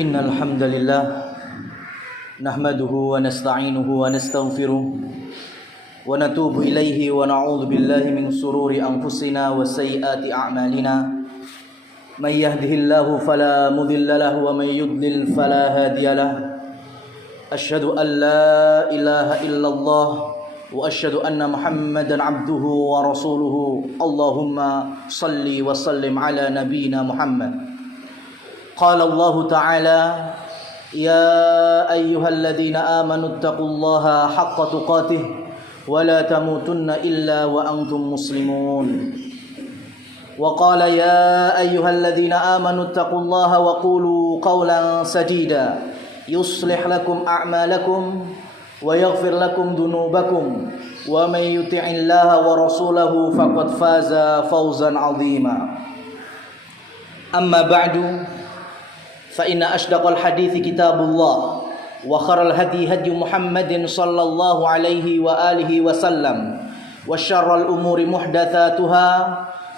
Innal hamdalillah nahmaduhu wa nasta'inuhu wa nastaghfiruh wa natubu ilaihi wa na'udzu billahi min sururi anfusina wa sayyiati a'malina. May yahdihillahu fala mudilla lahu wa may yudlil fala hadiya lahu. Asyhadu an la ilaha illallah wa asyhadu anna Muhammadan abduhu wa rasuluhu. Allahumma salli wa sallim ala nabiyyina Muhammad. Qala Allah Ta'ala ya ayyuhalladzina amanu taqullaha haqqa tuqatih wa la tamutunna illa wa antum muslimun. Wa qala ya ayyuhalladzina amanu taqullaha wa qulu qawlan sadida yuslih lakum a'malakum wa yaghfir lakum dunubakum wa may yuti'illaha wa rasulahu faqad faza fawzan 'azima. Amma ba'du, fa inna asdaqal hadithi kitabullah wa kharal hadi hadi Muhammadin sallallahu alaihi wa alihi wa sallam wa syarrul umuri muhdatsatuha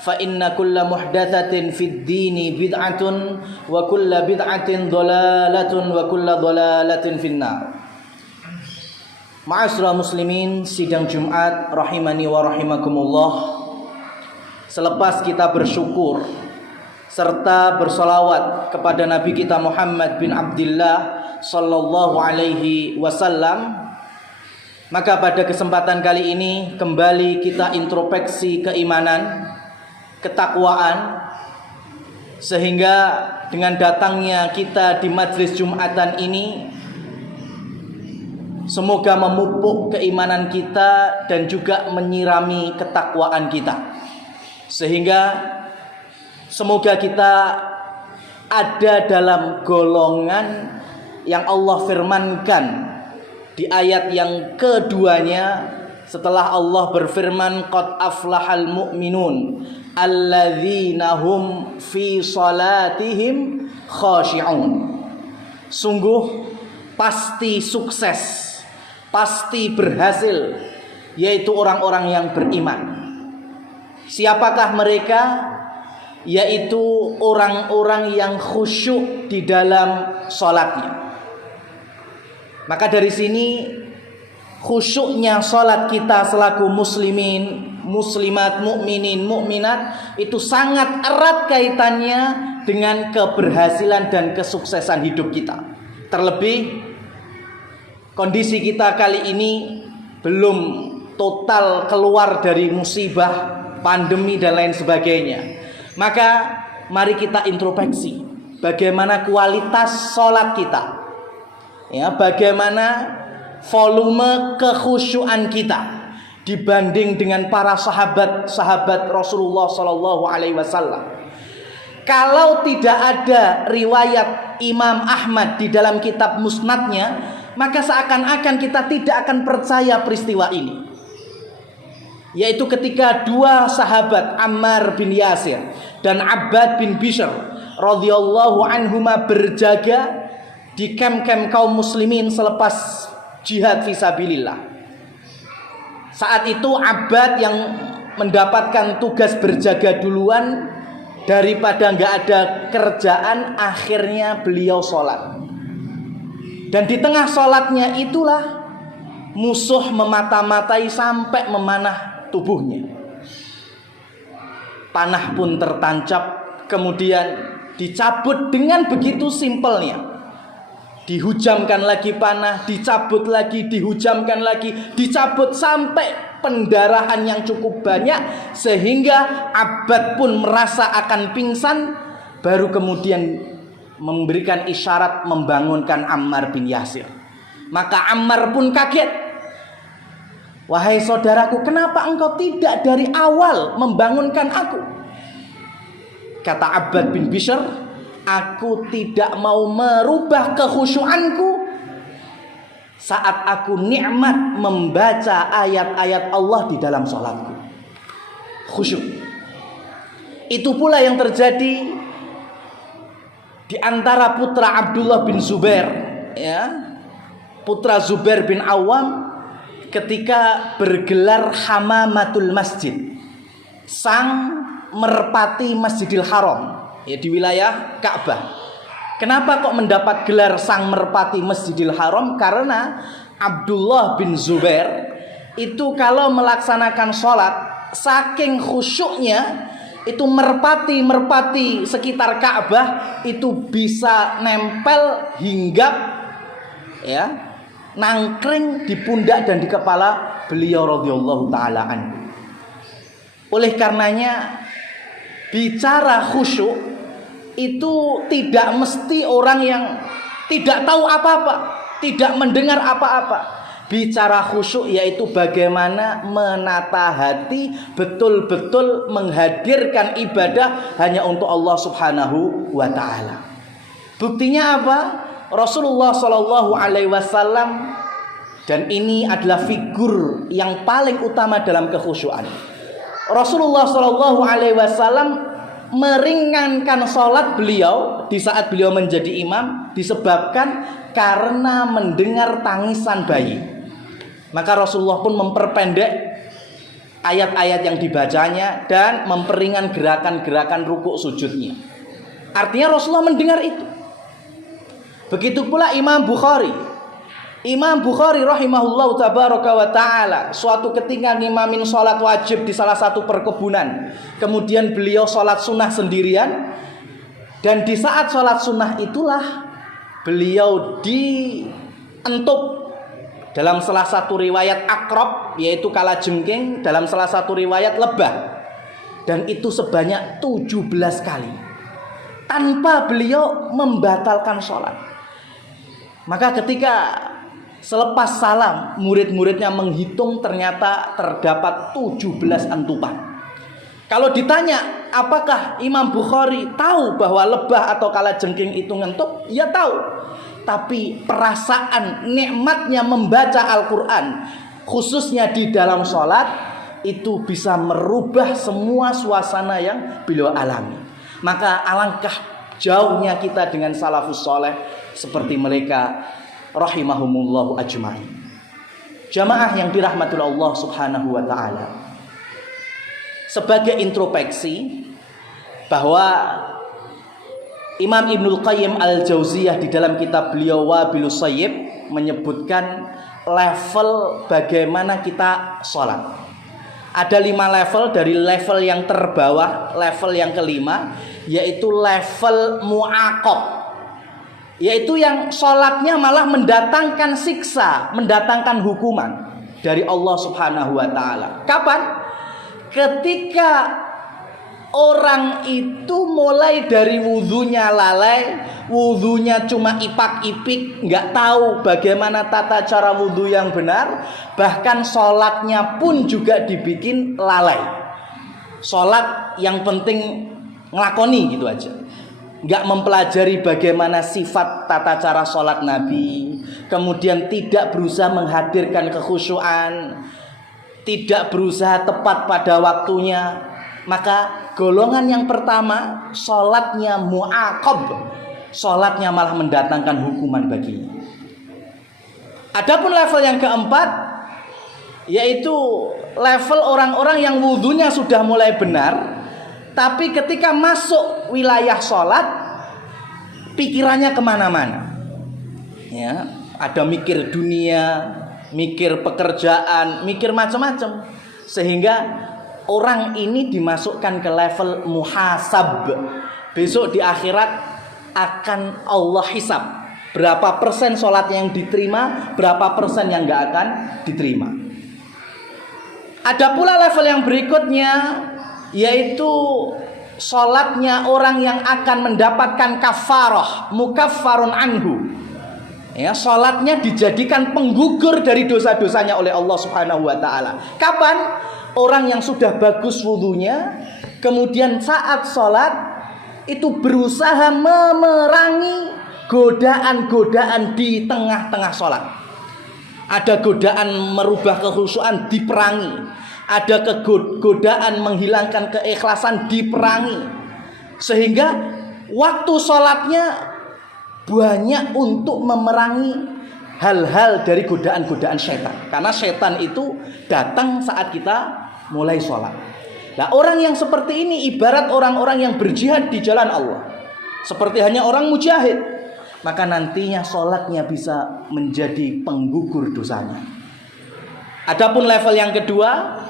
fa inna kulla muhdatsatin fid dini bid'atun wa kulla bid'atin dhalalatun wa kulla dhalalatin finnar. Ma'asyiral muslimin, sidang Jumat rahimani wa rahimakumullah. Selepas kita bersyukur serta bersolawat kepada Nabi kita Muhammad bin Abdullah sallallahu alaihi wasallam, maka pada kesempatan kali ini kembali kita introspeksi keimanan, ketakwaan, sehingga dengan datangnya kita di majelis Jumatan ini semoga memupuk keimanan kita dan juga menyirami ketakwaan kita, sehingga semoga kita ada dalam golongan yang Allah firmankan di ayat yang keduanya setelah Allah berfirman qad aflahal mu'minun alladzina hum fi salatihim khashi'un. Sungguh pasti sukses, pasti berhasil, yaitu orang-orang yang beriman. Siapakah mereka? Yaitu orang-orang yang khusyuk di dalam sholatnya. Maka dari sini khusyuknya sholat kita selaku muslimin, muslimat, mukminin, mukminat itu sangat erat kaitannya dengan keberhasilan dan kesuksesan hidup kita. Terlebih kondisi kita kali ini belum total keluar dari musibah, pandemi dan lain sebagainya. Maka mari kita introspeksi bagaimana kualitas sholat kita, ya, bagaimana volume kekhusyuan kita dibanding dengan para sahabat Rasulullah Sallallahu Alaihi Wasallam. Kalau tidak ada riwayat Imam Ahmad di dalam kitab Musnadnya, maka seakan-akan kita tidak akan percaya peristiwa ini. Yaitu ketika dua sahabat Ammar bin Yasir dan Abbad bin Bishr radhiyallahu anhuma berjaga di kamp-kamp kaum muslimin selepas jihad fisabilillah. Saat itu Abbad yang mendapatkan tugas berjaga duluan, daripada nggak ada kerjaan, akhirnya beliau sholat. Dan di tengah sholatnya itulah musuh memata-matai sampai memanah tubuhnya. Panah pun tertancap, kemudian dicabut dengan begitu simpelnya. Dihujamkan lagi panah, dicabut lagi, dihujamkan lagi, dicabut sampai pendarahan yang cukup banyak, sehingga Abbad pun merasa akan pingsan, baru kemudian memberikan isyarat membangunkan Ammar bin Yasir. Maka Ammar pun kaget. Wahai saudaraku, kenapa engkau tidak dari awal membangunkan aku? Kata Abbad bin Bishr, aku tidak mau merubah kekhusyuanku saat aku nikmat membaca ayat-ayat Allah di dalam sholatku. Khusyuk. Itu pula yang terjadi di antara putra Abdullah bin Zubair, ya, putra Zubair bin Awam, ketika bergelar Hamamatul Masjid, sang merpati Masjidil Haram, ya, di wilayah Ka'bah. Kenapa kok mendapat gelar sang merpati Masjidil Haram? Karena Abdullah bin Zubair itu kalau melaksanakan sholat, saking khusyuknya, itu merpati sekitar Ka'bah itu bisa nempel, hinggap, ya, nangkring di pundak dan di kepala beliau radhiyallahu taala anhu. Oleh karenanya, bicara khusyuk itu tidak mesti orang yang tidak tahu apa-apa, tidak mendengar apa-apa. Bicara khusyuk yaitu bagaimana menata hati, betul-betul menghadirkan ibadah hanya untuk Allah Subhanahu wa taala. Buktinya apa? Rasulullah Shallallahu alaihi wasallam, dan ini adalah figur yang paling utama dalam kekhusyuan. Rasulullah Shallallahu alaihi wasallam meringankan sholat beliau di saat beliau menjadi imam disebabkan karena mendengar tangisan bayi. Maka Rasulullah pun memperpendek ayat-ayat yang dibacanya dan memperingan gerakan-gerakan rukuk sujudnya. Artinya Rasulullah mendengar itu. Begitu pula Imam Bukhari. Imam Bukhari rahimahullah tabaraka wa ta'ala, suatu ketika ngimamin sholat wajib di salah satu perkebunan. Kemudian beliau sholat sunnah sendirian. Dan di saat sholat sunnah itulah beliau dientup. Dalam salah satu riwayat akrab, yaitu kalajengking. Dalam salah satu riwayat lebah. Dan itu sebanyak 17 kali, tanpa beliau membatalkan sholat. Maka ketika selepas salam, murid-muridnya menghitung, ternyata terdapat 17 entupan. Kalau ditanya, apakah Imam Bukhari tahu bahwa lebah atau kalajengking itu ngentup? Ya tahu. Tapi perasaan nikmatnya membaca Al-Quran, khususnya di dalam sholat, itu bisa merubah semua suasana yang beliau alami. Maka alangkah jauhnya kita dengan salafus soleh seperti mereka rahimahumullahu ajma'in. Jamaah yang dirahmati Allah Subhanahu wa taala. Sebagai introspeksi bahwa Imam Ibnul Qayyim Al-Jauziyah di dalam kitab beliau Wabilus Sayyib menyebutkan level bagaimana kita sholat. Ada 5 level. Dari level yang terbawah, level yang kelima, yaitu level mu'aqab, yaitu yang sholatnya malah mendatangkan siksa, mendatangkan hukuman dari Allah Subhanahu wa ta'ala. Kapan? Ketika orang itu mulai dari wudhunya lalai, wudhunya cuma ipak-ipik, nggak tahu bagaimana tata cara wudhu yang benar, bahkan sholatnya pun juga dibikin lalai. Sholat yang penting ngelakoni gitu aja, nggak mempelajari bagaimana sifat tata cara sholat Nabi, kemudian tidak berusaha menghadirkan kekhusyuan, tidak berusaha tepat pada waktunya. Maka golongan yang pertama, sholatnya mu'aqab, sholatnya malah mendatangkan hukuman baginya. Adapun level yang keempat, yaitu level orang-orang yang wudhunya sudah mulai benar, tapi ketika masuk wilayah sholat, pikirannya kemana-mana, ya, ada mikir dunia, mikir pekerjaan, mikir macam-macam, sehingga orang ini dimasukkan ke level muhasab. Besok di akhirat akan Allah hisab berapa persen sholat yang diterima, berapa persen yang gak akan diterima. Ada pula level yang berikutnya, yaitu sholatnya orang yang akan mendapatkan kafarah, mukaffarun anhu, ya, sholatnya dijadikan penggugur dari dosa-dosanya oleh Allah Subhanahu wa ta'ala. Kapan? Orang yang sudah bagus wudhunya, kemudian saat sholat itu berusaha memerangi godaan-godaan di tengah-tengah sholat. Ada godaan merubah kekhusyuan, diperangi. Ada godaan menghilangkan keikhlasan, diperangi. Sehingga waktu sholatnya banyak untuk memerangi hal-hal dari godaan-godaan setan. Karena setan itu datang saat kita mulai sholat. Nah, orang yang seperti ini ibarat orang-orang yang berjihad di jalan Allah. Seperti hanya orang mujahid. maka nantinya sholatnya bisa menjadi penggugur dosanya. Adapun level yang kedua,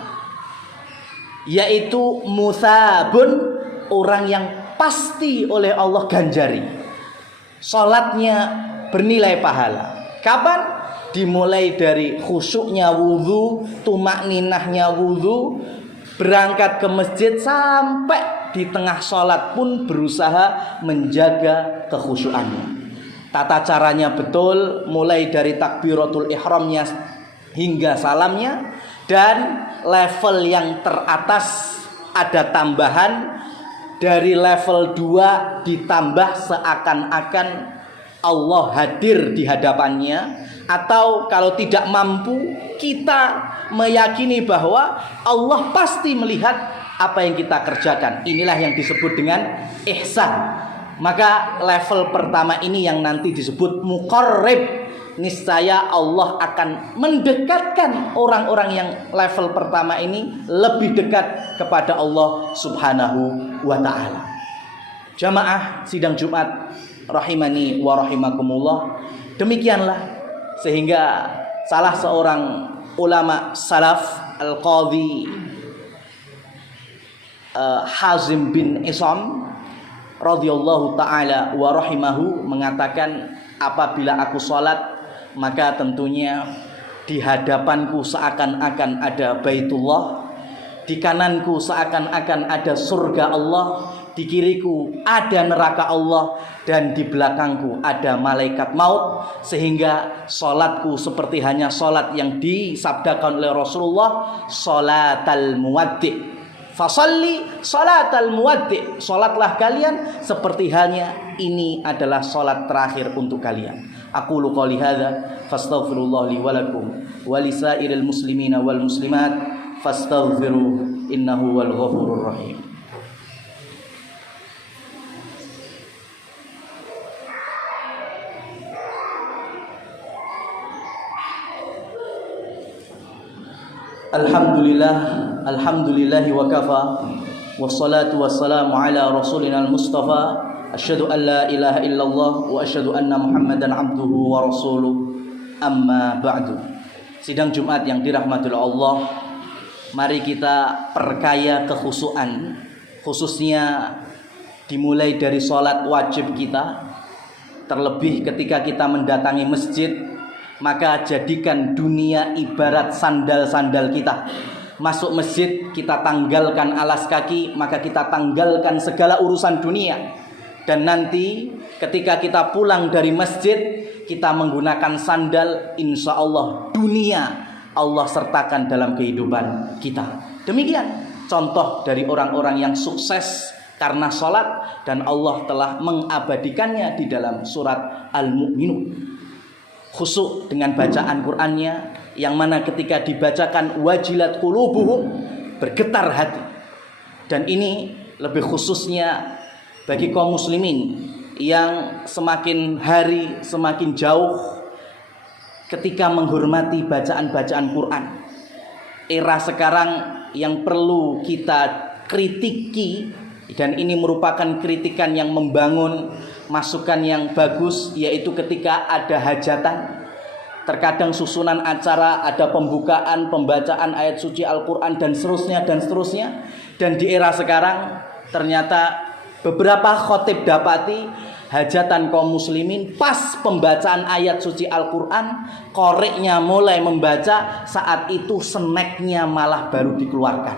yaitu musabun, orang yang pasti oleh Allah ganjari, sholatnya bernilai pahala. Kapan? Dimulai dari khusyuknya wudhu, tumakninahnya wudhu, berangkat ke masjid, sampai di tengah sholat pun berusaha menjaga kekhusyukannya. Tata caranya betul, mulai dari takbiratul ihramnya hingga salamnya. Dan level yang teratas ada tambahan, dari level 2 ditambah seakan-akan Allah hadir di hadapannya. Atau kalau tidak mampu, kita meyakini bahwa Allah pasti melihat apa yang kita kerjakan. Inilah yang disebut dengan ihsan. Maka level pertama ini yang nanti disebut muqarrib. Niscaya Allah akan mendekatkan orang-orang yang level pertama ini lebih dekat kepada Allah Subhanahu wa ta'ala. Jamaah sidang Jumat rahimani wa rahimakumullah, demikianlah sehingga salah seorang ulama salaf, Al-Qadhi Hazim bin Isam radhiyallahu ta'ala wa rahimahu mengatakan, apabila aku sholat, maka tentunya di hadapanku seakan-akan ada Baitullah, di kananku seakan-akan ada surga Allah, di kiriku ada neraka Allah, dan di belakangku ada malaikat maut. Sehingga sholatku seperti hanya sholat yang disabdakan oleh Rasulullah, sholatal muwaddi', fasalli sholatal muwaddi', sholatlah kalian seperti halnya ini adalah sholat terakhir untuk kalian. Aqulu qouli hadza fastaghfirullah li wa lakum wa lisairil muslimina wal muslimat fastaghfiruh innahu wal ghafurur rahim. Alhamdulillahi wa kafa, wassalatu wassalamu ala rasulina al-mustafa, asyhadu an la ilaha illallah wa asyhadu anna muhammadan abduhu wa rasuluh, amma ba'du. Sidang Jumat yang dirahmati Allah, mari kita perkaya kekhusyuan, khususnya dimulai dari sholat wajib kita. Terlebih ketika kita mendatangi masjid, maka jadikan dunia ibarat sandal-sandal kita. Masuk masjid, kita tanggalkan alas kaki, maka kita tanggalkan segala urusan dunia. Dan nanti ketika kita pulang dari masjid, kita menggunakan sandal, insya Allah dunia Allah sertakan dalam kehidupan kita. Demikian contoh dari orang-orang yang sukses karena sholat, dan Allah telah mengabadikannya di dalam surat Al-Mu'minun. Khusyuk dengan bacaan Qur'annya, yang mana ketika dibacakan wajilat qulubuhum, bergetar hati. Dan ini lebih khususnya bagi kaum muslimin yang semakin hari semakin jauh ketika menghormati bacaan-bacaan Qur'an. Era sekarang yang perlu kita kritiki, dan ini merupakan kritikan yang membangun, masukan yang bagus, yaitu ketika ada hajatan, terkadang susunan acara, ada pembukaan, pembacaan ayat suci Al-Quran dan seterusnya dan seterusnya. Dan di era sekarang ternyata beberapa khotib dapati hajatan kaum muslimin pas pembacaan ayat suci Al-Quran, koreknya mulai membaca, saat itu snacknya malah baru dikeluarkan.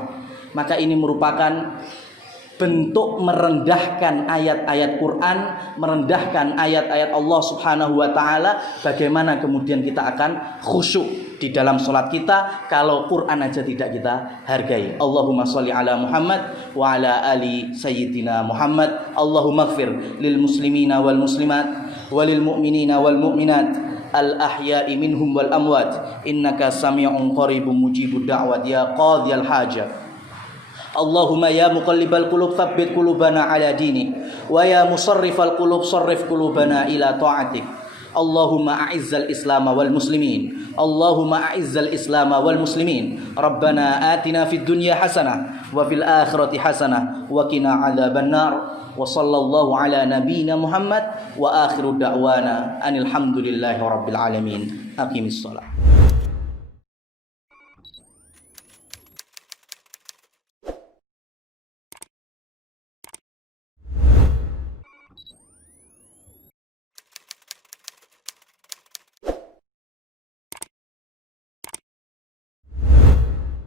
Maka ini merupakan bentuk merendahkan ayat-ayat Quran, merendahkan ayat-ayat Allah Subhanahu wa ta'ala. Bagaimana kemudian kita akan khusyuk di dalam sholat kita kalau Quran aja tidak kita hargai. Allahumma sholli ala Muhammad wa ala ali sayyidina Muhammad. Allahumma ighfir lil muslimina wal muslimat walil mu'minina wal mu'minat al ahya'i minhum wal amwat innaka sami'un qaribun mujibud da'wat ya qadhiyal hajat. Allahumma ya muqallibal qulub tsabbit qulubana ala dinik, wa ya musarrifal qulub sarrif qulubana ila ta'atik, Allahumma a'izzal Islam wal muslimin. Allahumma a'izzal Islam wal muslimin. Rabbana atina fid dunya hasanah wa fil akhirati hasanah wa qina adzaban nar. Wa sallallahu ala nabiyyina Muhammad wa akhiru da'wana anil hamdulillahi rabbil alamin. Aqimis shalah.